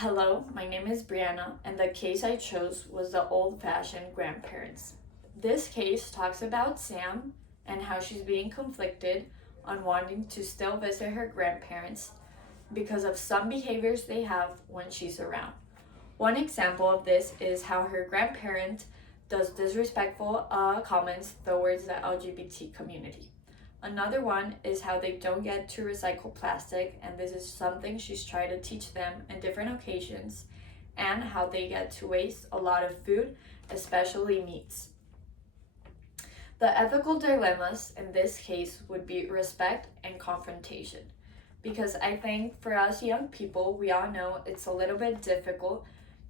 Hello, my name is Brianna, and the case I chose was the old fashioned grandparents. This case talks about Sam and how she's being conflicted on wanting to still visit her grandparents because of some behaviors they have when she's around. One example of this is how her grandparent does disrespectful comments towards the LGBT community. Another one is how they don't get to recycle plastic, and this is something she's tried to teach them in different occasions, and how they get to waste a lot of food, especially meats. The ethical dilemmas in this case would be respect and confrontation. Because I think for us young people, we all know it's a little bit difficult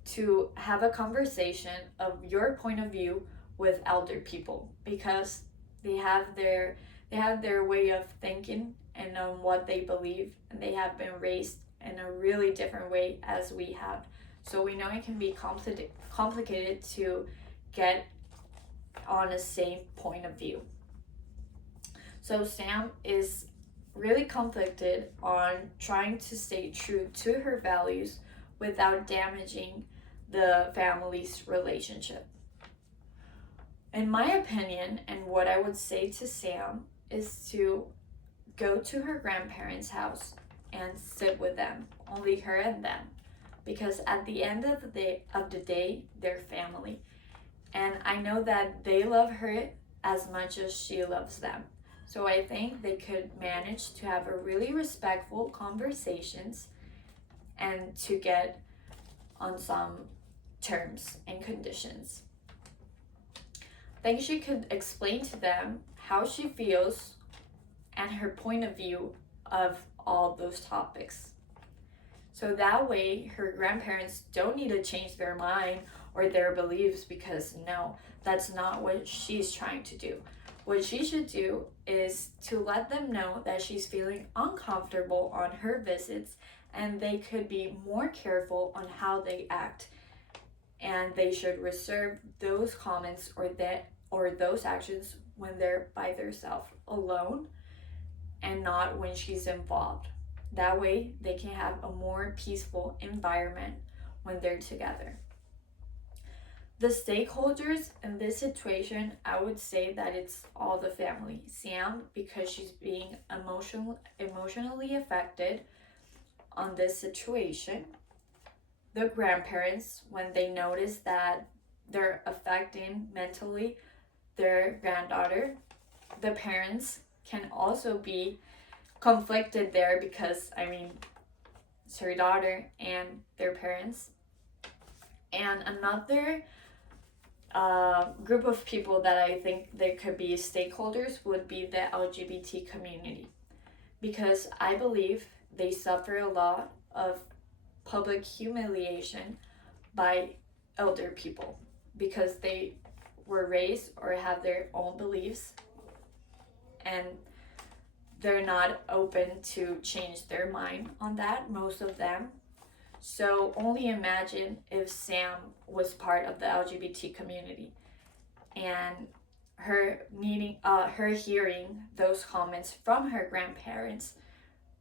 to have a conversation of your point of view with elder people because they have their they have their way of thinking and on what they believe, and they have been raised in a really different way as we have. So we know it can be complicated to get on the same point of view. So Sam is really conflicted on trying to stay true to her values without damaging the family's relationship. In my opinion, and what I would say to Sam is to go to her grandparents' house and sit with them, only her and them, because at the end of the day, they're family, and I know that they love her as much as she loves them. So I think they could manage to have a really respectful conversations and to get on some terms and conditions. I think she could explain to them how she feels and her point of view of all those topics. So that way, her grandparents don't need to change their mind or their beliefs because no, that's not what she's trying to do. What she should do is to let them know that she's feeling uncomfortable on her visits and they could be more careful on how they act, and they should reserve those comments or those actions when they're by themselves alone and not when she's involved. That way, they can have a more peaceful environment when they're together. The stakeholders in this situation, I would say that it's all the family. Sam, because she's being emotionally affected on this situation. The grandparents, when they notice that they're affecting mentally their granddaughter. The parents can also be conflicted there because, I mean, it's her daughter and their parents. And another group of people that I think there could be stakeholders would be the LGBT community, because I believe they suffer a lot of public humiliation by elder people because they were raised or have their own beliefs and they're not open to change their mind on that, most of them. So only imagine if Sam was part of the LGBT community and her hearing those comments from her grandparents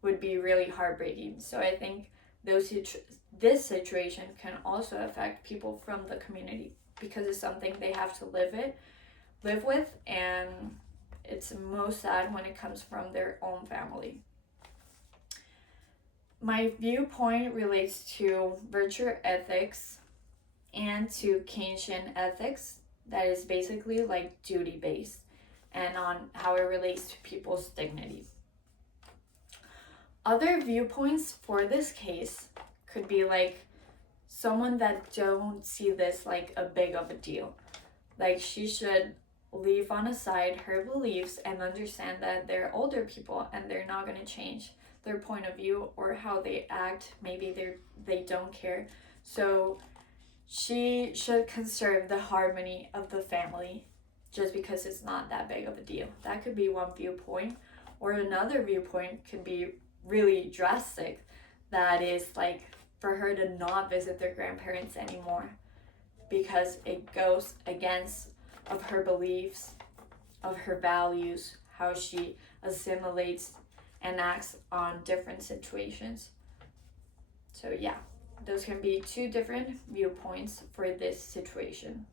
would be really heartbreaking. So I think this situation can also affect people from the community because it's something they have to live with, and it's most sad when it comes from their own family. My viewpoint relates to virtue ethics and to Keynesian ethics, that is basically like duty based, and on how it relates to people's dignity. Other viewpoints for this case could be like someone that don't see this like a big of a deal. Like she should leave on aside her beliefs and understand that they're older people and they're not going to change their point of view or how they act. Maybe they don't care. So she should conserve the harmony of the family just because it's not that big of a deal. That could be one viewpoint. Or another viewpoint could be really drastic, that is like for her to not visit their grandparents anymore because it goes against of her beliefs, of her values, how she assimilates and acts on different situations. So yeah, those can be two different viewpoints for this situation.